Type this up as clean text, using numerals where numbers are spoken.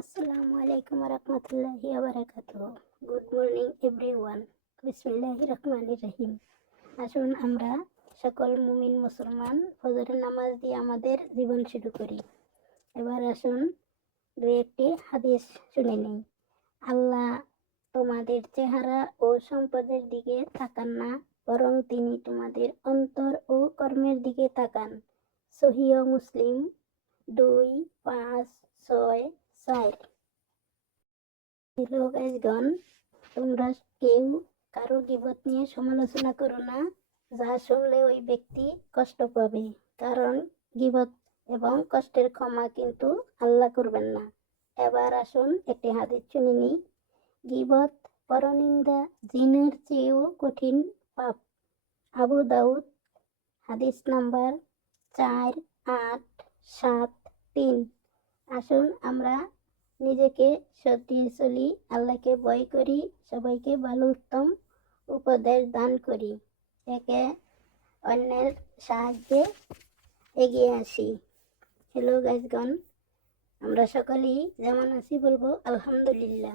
আসসালামু আলাইকুম রহমতুল্লাহি ওয়া গুড মর্নিং এভরিওয়ান। বিসমিল্লাহির রহমানির রহিম। আসুন আমরা সকল মুমিন মুসলমান ফজরের নামাজ দিয়ে আমাদের জীবন শুরু করি। এবার আসুন দুই একটি হাদিস শুনে নিই। আল্লাহ তোমাদের চেহারা ও সম্পদের দিকে তাকান না, বরং তিনি তোমাদের অন্তর ও কর্মের দিকে তাকান। সহিহ মুসলিম 2-5-6-4। হ্যালো গাইজগণ, তোমরা কেউ কারো গীবত নিয়ে সমালোচনা করো না, যা শুনলে ওই ব্যক্তি কষ্ট পাবে, কারণ গীবত এবং কষ্টের ক্ষমা কিন্তু আল্লাহ করবেন না। এবার আসুন একটি হাদিস শুনে নিই। গীবত পরনিন্দা জিনের চেয়েও কঠিন পাপ। আবু দাউদ হাদিস নাম্বার 4873। আসুন আমরা নিজেকে সতিয়ে চলি, আল্লাহকে ভয় করি, সবাইকে ভালো উত্তম উপদেশ দান করি, একে অন্যের সাহায্যে এগিয়ে আসি। হ্যালো গাইজগণ, আমরা সকলেই যেমন আছি বলবো আলহামদুলিল্লাহ।